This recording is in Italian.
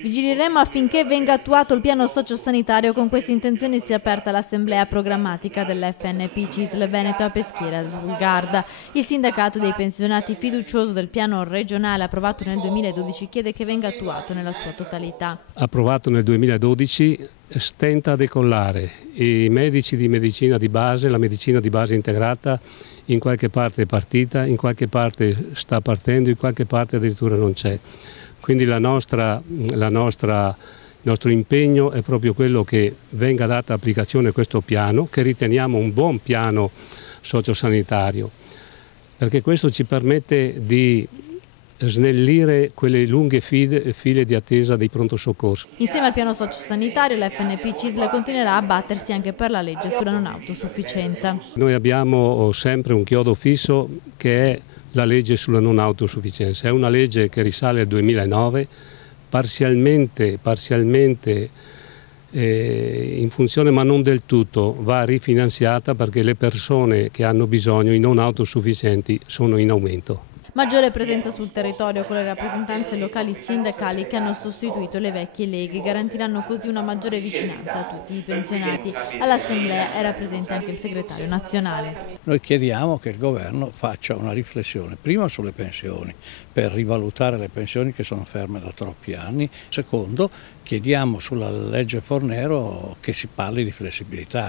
Vigileremo affinché venga attuato il piano sociosanitario. Con questa intenzione si è aperta l'assemblea programmatica dell'FNP CISL Veneto a Peschiera sul Garda. Il sindacato dei pensionati, fiducioso del piano regionale approvato nel 2012, chiede che venga attuato nella sua totalità. Approvato nel 2012, stenta a decollare. I medici di medicina di base, la medicina di base integrata, in qualche parte è partita, in qualche parte sta partendo, in qualche parte addirittura non c'è. Quindi il nostro impegno è proprio quello che venga data applicazione a questo piano, che riteniamo un buon piano sociosanitario, perché questo ci permette di snellire quelle lunghe file di attesa dei pronto soccorso. Insieme al piano sociosanitario, l'FNP CISL continuerà a battersi anche per la legge sulla non autosufficienza. Noi abbiamo sempre un chiodo fisso che è la legge sulla non autosufficienza. È una legge che risale al 2009, parzialmente in funzione, ma non del tutto, va rifinanziata perché le persone che hanno bisogno, i non autosufficienti, sono in aumento. Maggiore presenza sul territorio con le rappresentanze locali sindacali che hanno sostituito le vecchie leghe garantiranno così una maggiore vicinanza a tutti i pensionati. All'assemblea era presente anche il segretario nazionale. Noi chiediamo che il governo faccia una riflessione prima sulle pensioni per rivalutare le pensioni che sono ferme da troppi anni. Secondo, chiediamo sulla legge Fornero che si parli di flessibilità.